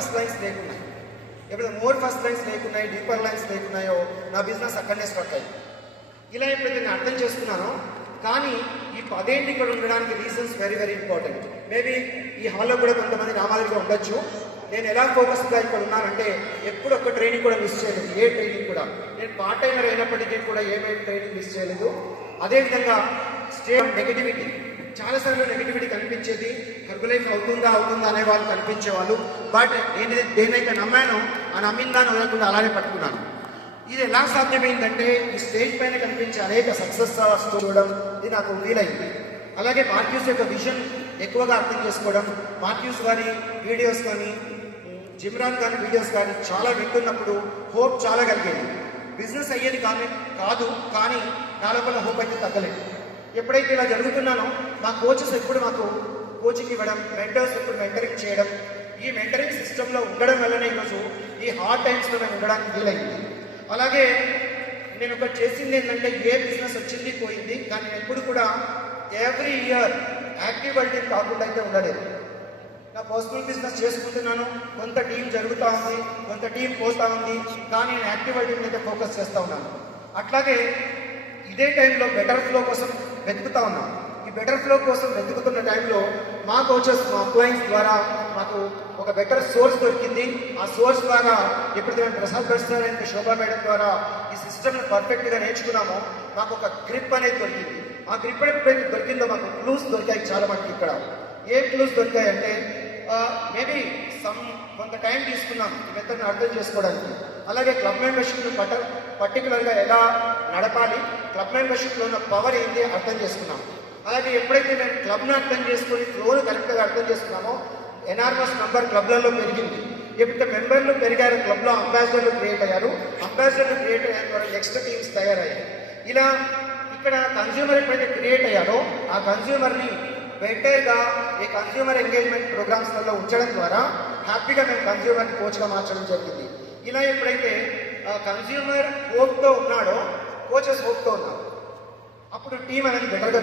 First lines లేకున్నాయి, ఎప్పుడైతే more first lines లేకున్నాయి, డీపర్ లైన్స్ లేకున్నాయో నా బిజినెస్ అక్కడనే స్ట్రక్ అయ్యి. ఇలా ఎప్పుడైతే నేను అర్థం చేసుకున్నానో, కానీ ఈ 10 ఏళ్ళు ఇక్కడ ఉండడానికి reasons very very important. Maybe ఈ హాల్లో కూడా కొంతమంది నామాలుగా ఉండొచ్చు. నేను ఎలా ఫోకస్గా ఇక్కడ ఉన్నానంటే ఎప్పుడు ఒక్క ట్రైనింగ్ కూడా మిస్ చేయలేదు, ఏ ట్రైనింగ్ కూడా. నేను పార్ట్ టైమర్ అయినప్పటికీ కూడా ఏమేమి ట్రైనింగ్ మిస్ చేయలేదు. అదేవిధంగా నెగిటివిటీ, చాలాసార్లు నెగిటివిటీ కనిపించేది, హెర్బలైఫ్ అవుతుందా అనే వాళ్ళు కనిపించేవాళ్ళు. బట్ నేను దేనైతే నమ్మానో ఆ నమ్మిన దాన్ని వదలకుండా అలానే పట్టుకున్నాను. ఇది ఎలా సాధ్యమైందంటే ఈ స్టేజ్ పైన కనిపించే అనేక సక్సెస్ చూడడం ఇది నాకు వీలైంది. అలాగే మాథ్యూస్ యొక్క విజన్ ఎక్కువగా అర్థం చేసుకోవడం, మాథ్యూస్ కానీ వీడియోస్ కానీ జిమ్రాన్ కానీ వీడియోస్ కానీ చాలా వింటున్నప్పుడు హోప్ చాలా కలిగేది. బిజినెస్ అయ్యేది కానీ నా లోపల హోప్ అయితే తగ్గలేదు. ఎప్పుడైతే ఇలా జరుగుతున్నానో మా కోచెస్ ఎప్పుడు మాకు కోచింగ్ ఇవ్వడం, మెంటర్స్ ఎప్పుడు మెంటరింగ్ చేయడం, ఈ మెంటరింగ్ సిస్టంలో ఉండడం వల్లనే ఈరోజు ఈ హార్డ్ టైమ్స్లో మేము ఉండడానికి వీలైంది. అలాగే నేను ఒకటి చేసింది ఏంటంటే, ఏ బిజినెస్ వచ్చింది పోయింది, కానీ నేను ఎప్పుడు కూడా ఎవ్రీ ఇయర్ యాక్టివిటీ కాకుండా అయితే ఉండలేదు. నా పర్సనల్ బిజినెస్ చేసుకుంటున్నాను, కొంత టీం జరుగుతూ ఉంది, కొంత టీం పోతూ ఉంది, కానీ నేను యాక్టివిటీ మీద ఫోకస్ చేస్తూ ఉన్నాను. అట్లాగే ఇదే టైంలో బెటర్ ఫ్లో కోసం వెతుకుతూ ఉన్నాను. ఈ బెటర్ ఫ్లో కోసం వెతుకుతున్న టైంలో మా కోచెస్, మా అప్లయన్స్ ద్వారా మాకు ఒక బెటర్ సోర్స్ దొరికింది. ఆ సోర్స్ ద్వారా ఎప్పుడైతే మేము ప్రసాద్ బెర్స్టర్ అండ్ శోభా మేడం ద్వారా ఈ సిస్టమ్ని పర్ఫెక్ట్గా నేర్చుకున్నామో మాకు ఒక గ్రిప్ అనేది దొరికింది. ఆ గ్రిప్ ఎప్పుడైతే దొరికిందో మాకు క్లూస్ దొరికాయి చాలా మటుకు. ఇక్కడ ఏ క్లూస్ దొరికాయి అంటే, మేబీ కొంత టైం తీసుకున్నాం ఈ మెథడ్ని అర్థం చేసుకోవడానికి. అలాగే క్లబ్ మెంబర్షిప్ని పర్టికులర్గా ఎలా నడపాలి, క్లబ్ మెంబర్షిప్లో ఉన్న పవర్ ఏంటి అర్థం చేసుకున్నాం. అలాగే ఎప్పుడైతే మేము క్లబ్ను అర్థం చేసుకొని ఫ్లోను కరెక్ట్గా అర్థం చేసుకున్నామో ఎనార్మస్ నంబర్ క్లబ్లలో పెరిగింది. ఎప్పుడైతే మెంబర్లు పెరిగారు, క్లబ్లో అంబాసిడర్లు క్రియేట్ అయ్యారు. అంబాసిడర్లు క్రియేట్ అయిన ద్వారా నెక్స్ట్ టీమ్స్ తయారయ్యాయి. ఇలా ఇక్కడ కన్స్యూమర్ ఎప్పుడైతే క్రియేట్ అయ్యారో ఆ కన్స్యూమర్ని బెటర్గా ఈ కన్స్యూమర్ ఎంగేజ్మెంట్ ప్రోగ్రామ్స్లలో ఉంచడం ద్వారా హ్యాపీగా మేము కన్స్యూమర్ని కోచ్గా మార్చడం జరిగింది. ఇలా ఎప్పుడైతే కన్స్యూమర్ హోప్తో ఉన్నాడో కోచెస్ హోప్తో ఉన్నారు, అప్పుడు టీం అనేది బెటర్గా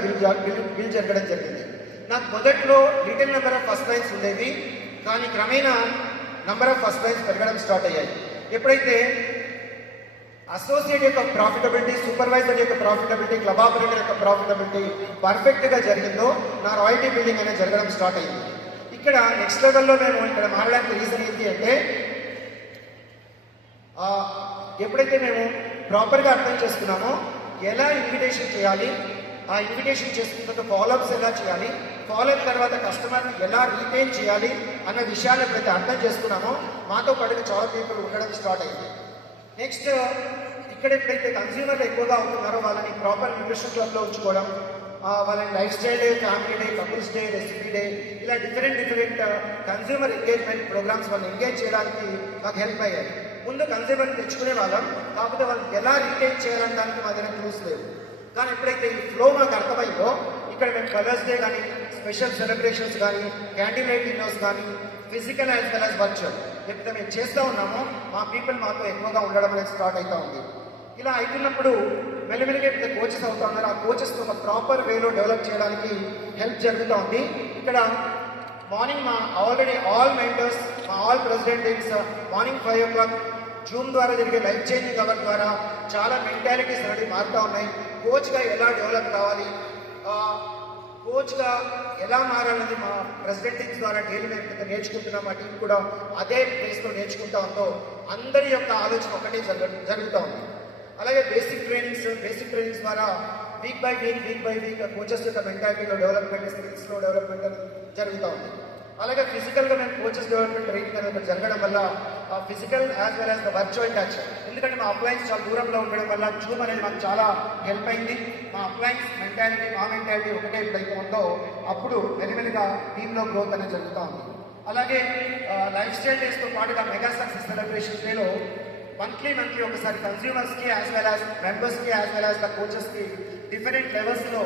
బిల్డ్ జరగడం జరిగింది. నాకు మొదట్లో little number of first lines ఉండేవి, కానీ క్రమేణా నెంబర్ ఆఫ్ ఫస్ట్ లైన్స్ పెరగడం స్టార్ట్ అయ్యాయి. ఎప్పుడైతే అసోసియేట్ యొక్క ప్రాఫిటబిలిటీ, సూపర్వైజర్ యొక్క ప్రాఫిటబిలిటీ, క్లబ్ ఆపరేటర్ యొక్క ప్రాఫిటబిలిటీ పర్ఫెక్ట్గా జరిగిందో నా రాయల్టీ బిల్డింగ్ అనేది జరగడం స్టార్ట్ అయింది. ఇక్కడ నెక్స్ట్ లెవెల్లో మేము ఇక్కడ మారడానికి రీజన్ ఏంటి అంటే, ఎప్పుడైతే మేము ప్రాపర్గా అర్థం చేసుకున్నామో ఎలా ఇన్విటేషన్ చేయాలి, ఆ ఇన్విటేషన్ చేసుకున్న తర్వాత ఫాలోఅప్స్ ఎలా చేయాలి, ఫాలోఅప్ తర్వాత కస్టమర్ని ఎలా రీటైన్ చేయాలి అన్న విషయాన్ని ఎప్పుడైతే అర్థం చేసుకున్నామో మాతో పాటుగా చాలా పీపుల్ ఉండడం స్టార్ట్ అయింది. నెక్స్ట్ ఇక్కడ ఎప్పుడైతే కన్స్యూమర్లు ఎక్కువగా అవుతున్నారో వాళ్ళని ప్రాపర్ న్యూట్రిషన్ క్లబ్లో ఉంచుకోవడం, వాళ్ళని life style day, family day, couples day, recipe day, ఇలా డిఫరెంట్ కన్స్యూమర్ ఎంగేజ్మెంట్ ప్రోగ్రామ్స్ వాళ్ళని ఎంగేజ్ చేయడానికి మాకు హెల్ప్ అయ్యాయి. ముందు కన్స్యూమర్ని తెచ్చుకునే వాళ్ళం, కాకపోతే వాళ్ళని ఎలా రీటైన్ చేయాలనడానికి మా దగ్గర క్లూస్ లేవు. కానీ ఎప్పుడైతే ఈ ఫ్లో మాకు అర్థమైందో ఇక్కడ మేము కలర్స్ డే కానీ, స్పెషల్ సెలబ్రేషన్స్ కానీ, క్యాండిల్ నైట్ డిన్నర్స్ కానీ, physical as well as virtual ఎప్పుడైతే మేము చేస్తూ ఉన్నామో మా పీపుల్ మాతో ఎక్కువగా ఉండడం అనేది స్టార్ట్ అవుతూ ఉంది. ఇలా అవుతున్నప్పుడు మెల్లమెల్లగా ఎప్పుడైతే కోచెస్ అవుతా ఉన్నారో ఆ కోచెస్ని ఒక ప్రాపర్ వేలో డెవలప్ చేయడానికి హెల్ప్ జరుగుతూ ఉంది. ఇక్కడ మార్నింగ్ మా ఆల్రెడీ ఆల్ మెంటర్స్, మా all presidents morning 5 o'clock Zoom ద్వారా జరిగే లైఫ్ చేంజింగ్ అవర్ ద్వారా చాలా మెంటాలిటీస్ అనేది మారుతూ ఉన్నాయి. కోచ్గా ఎలా డెవలప్ కావాలి, కోచ్గా ఎలా మారాలనేది మా ప్రెసిడెంట్ టీమ్స్ ద్వారా డైలీ మేము నేర్చుకుంటున్నాం. మా టీం కూడా అదే ప్లేస్లో నేర్చుకుంటూ ఉందో అందరి యొక్క ఆలోచన ఒకటే జరుగుతూ ఉంది. అలాగే బేసిక్ ట్రైనింగ్స్ ద్వారా వీక్ బై వీక్ కోచెస్ యొక్క మెంటాలిటీలో డెవలప్మెంట్, స్కిల్స్లో డెవలప్మెంట్ అనేది జరుగుతూ ఉంది. అలాగే ఫిజికల్గా మేము కోచెస్ డెవలప్మెంట్ ట్రైనింగ్ అనేది జరగడం వల్ల physical as well as the virtual touch, ఎందుకంటే మా అప్లయన్స్ చాలా దూరంలో ఉండడం వల్ల జూమ్ అనేది మాకు చాలా హెల్ప్ అయింది. మా అప్లయన్స్ మెంటాలిటీ, మా మెంటాలిటీ ఒకటే ఎప్పుడైతే ఉందో అప్పుడు మెల్లిమెల్లిగా టీంలో గ్రోత్ అనేది జరుగుతూ ఉంది. అలాగే లైఫ్ స్టైల్ డేస్తో పాటుగా మెగా సక్సెస్ సెలబ్రేషన్ డేలో మంత్లీ ఒకసారి కన్స్యూమర్స్కి యాజ్ వెల్ యాజ్ మెంబర్స్కి యాజ్ వెల్ యాజ్ ద కోచెస్కి డిఫరెంట్ లెవెల్స్లో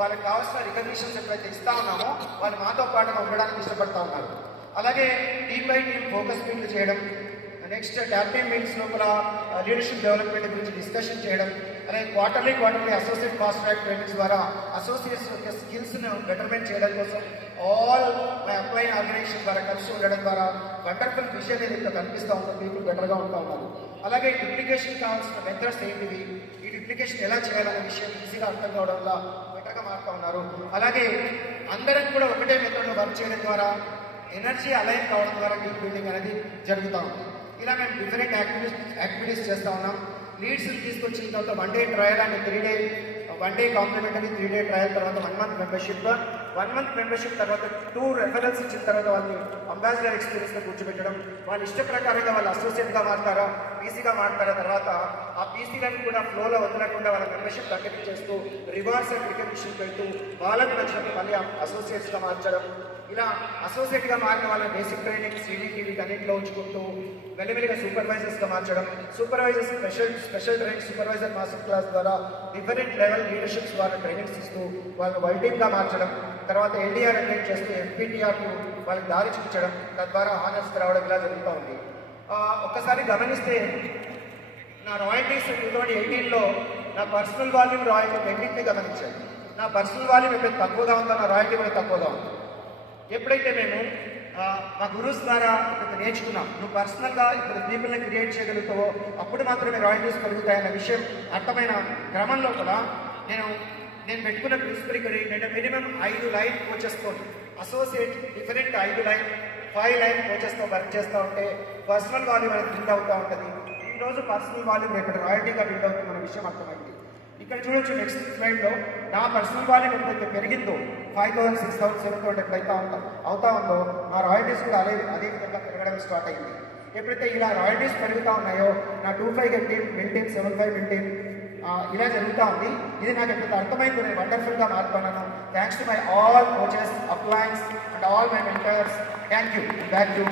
వాళ్ళకి కావాల్సిన రికగ్నిషన్స్ ఎప్పుడైతే ఇస్తా ఉన్నామో వాళ్ళు మాతో పాటుగా ఉండడానికి ఇష్టపడతా ఉన్నారు. అలాగే టీమ్ బై టీమ్ ఫోకస్ మీట్లు చేయడం, నెక్స్ట్ ట్యాప్ టీమ్ మీట్స్ లోపల లీడర్షిప్ డెవలప్మెంట్ గురించి డిస్కషన్ చేయడం, అలాగే quarterly associate fast track trainings ద్వారా అసోసియేట్స్ యొక్క స్కిల్స్ను బెటర్మెంట్ చేయడం కోసం ఆల్ మై అప్లైన్ ఆర్గనైజేషన్ ద్వారా కలిసి ఉండడం ద్వారా వండర్ఫుల్ విజన్ అనేది ఇక్కడ కనిపిస్తూ ఉంటుంది. పీపుల్ బెటర్గా ఉంటా ఉన్నారు. అలాగే డూప్లికేషన్ కావాల్సిన మెథడ్స్ ఏంటివి, ఈ డూప్లికేషన్ ఎలా చేయాలనే విషయం ఈజీగా అర్థం కావడం వల్ల బెటర్గా మారుతూ ఉన్నారు. అలాగే అందరం కూడా ఒకటే మెథడ్లో వర్క్ చేయడం ద్వారా ఎనర్జీ అలైన్ కావడం ద్వారా టీమ్ బిల్డింగ్ అనేది జరుగుతూ ఉంది. ఇలా మేము డిఫరెంట్ యాక్టివిటీస్ చేస్తూ ఉన్నాం. లీడ్స్ని తీసుకొచ్చిన తర్వాత 1 day trial and 3 day 1 day complimentary 3 day trial తర్వాత 1 month మెంబర్షిప్, 1 month మెంబర్షిప్ తర్వాత 2 రెఫరెన్స్ ఇచ్చిన తర్వాత వాళ్ళని అంబాసిడర్ ఎక్స్పీరియన్స్లో కూర్చోబెట్టడం, వాళ్ళ ఇష్ట ప్రకారంగా వాళ్ళు అసోసియేట్గా మారుతారా పీసీగా మారుతారా, తర్వాత ఆ పీసీలను కూడా ఫ్లోలో వదలకుండా వాళ్ళ మెంబర్షిప్ కంటిన్యూ చేస్తూ రివార్డ్స్ అండ్ రికగ్నిషన్ పెడుతూ వాళ్ళకి నచ్చినట్టు మళ్ళీ అసోసియేట్స్గా మార్చడం. ఇలా అసోసియేట్గా మారిన వాళ్ళ బేసిక్ ట్రైనింగ్ CDTV అన్నింటిలో ఉంచుకుంటూ వెలివెలిగా సూపర్వైజర్స్గా మార్చడం, supervisors special training supervisor master class ద్వారా డిఫరెంట్ లెవెల్ లీడర్షిప్స్ ద్వారా ట్రైనింగ్స్ ఇస్తూ వాళ్ళని వరల్డ్ టీమ్గా మార్చడం, తర్వాత LDR అటెండ్ చేస్తూ FPTRకు వాళ్ళకి దారి చూపించడం, తద్వారా హానర్స్కి రావడం ఇలా జరుగుతూ ఉంది. ఒక్కసారి గమనిస్తే నా రాయల్టీస్ 2018లో నా పర్సనల్ వాల్యూమ్ రాయల్టీ రెండింటినీ గమనించాను. నా పర్సనల్ వాల్యూమ్ ఎప్పుడైతే తక్కువగా ఉందో నా రాయల్టీ కూడా తక్కువగా ఉంది. ఎప్పుడైతే మేము మా గురుస్ ద్వారా ఇప్పుడు నేర్చుకున్నాం, నువ్వు పర్సనల్గా ఇప్పుడు పీపుల్ని క్రియేట్ చేయగలుగుతావో అప్పుడు మాత్రమే రాయల్టీస్ పెరుగుతాయన్న విషయం అర్థమైన క్రమంలో కూడా నేను పెట్టుకున్న ప్రిన్సిపల్ ఇక్కడ ఏంటంటే మినిమం 5 లైన్ కోచెస్తో అసోసియేట్ డిఫరెంట్ 5 లైన్ కోచెస్తో వర్క్ చేస్తూ ఉంటే పర్సనల్ వాల్యూమ్ అనేది బిల్డ్ అవుతూ ఉంటుంది. ఈరోజు పర్సనల్ వాల్యూమ్ రేపటి రాయల్టీగా బిల్డ్ అవుతుందన్న విషయం అర్థమైంది. ఇక్కడ చూడొచ్చు నెక్స్ట్ స్లైడ్లో నా పర్సనల్ వాల్యూమ్ ఎప్పుడైతే పెరిగిందో 5,000, 6,000, 7,000 ఎప్పుడైతే అవుతా ఉందో నా రాయల్టీస్ కూడా అదే విధంగా పెరగడం స్టార్ట్ అయింది. ఎప్పుడైతే ఇలా రాయల్టీస్ పెరుగుతూ ఉన్నాయో నా 25 మిల్టీన్ 75 మిల్టీన్ ఇలా జరుగుతూ ఉంది. ఇది నాకు ఎప్పుడైతే అర్థమైందో నేను వండర్ఫుల్గా మారుతున్నాను. Thanks to my all coaches, uplines and all my mentors. Thank you. Back to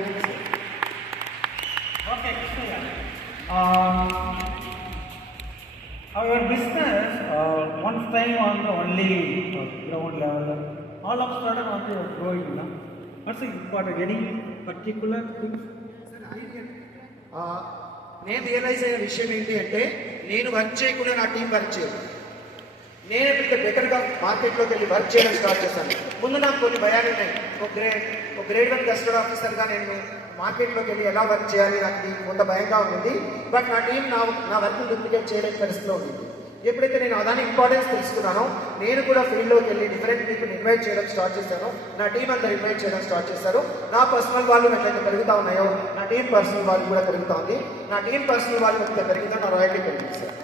okay Krishna garu. Our business one time on the only ground level, all of a sudden on the growing. What's the important? Any particular things? నేను realise అయిన విషయం ఏంటి అంటే నేను work చేయకుండా నా team work చేయదు. నేను ఎప్పుడైతే బెటర్గా మార్కెట్లోకి వెళ్ళి వర్క్ చేయడం స్టార్ట్ చేశాను. ముందు నాకు కొన్ని భయాలు ఉన్నాయి. ఒక గ్రేడ్ 1 గస్టెడ్ ఆఫీసర్గా నేను మార్కెట్లోకి వెళ్ళి ఎలా వర్క్ చేయాలి నాకు కొంత భయంగా ఉంది. బట్ నా టీం నా వర్క్ని డూప్లికేట్ చేయలేని పరిస్థితిలో ఉంది. ఎప్పుడైతే నేను దాని ఇంపార్టెన్స్ తెలుసుకున్నానో నేను కూడా ఫీల్డ్లోకి వెళ్ళి డిఫరెంట్ పీపుల్ ఇన్వైట్ చేయడం స్టార్ట్ చేశాను. నా టీం అంతా ఇన్వైట్ చేయడం స్టార్ట్ చేశారు. నా పర్సనల్ వాల్యూమ్ ఎట్లయితే పెరుగుతూ ఉన్నాయో నా టీం పర్సనల్ వాల్యూమ్ కూడా పెరుగుతూ ఉంది. నా టీం పర్సనల్ వాల్యూమ్ ఎట్లయితే పెరిగిందో నా రాయల్టీ పెరిగింది సార్.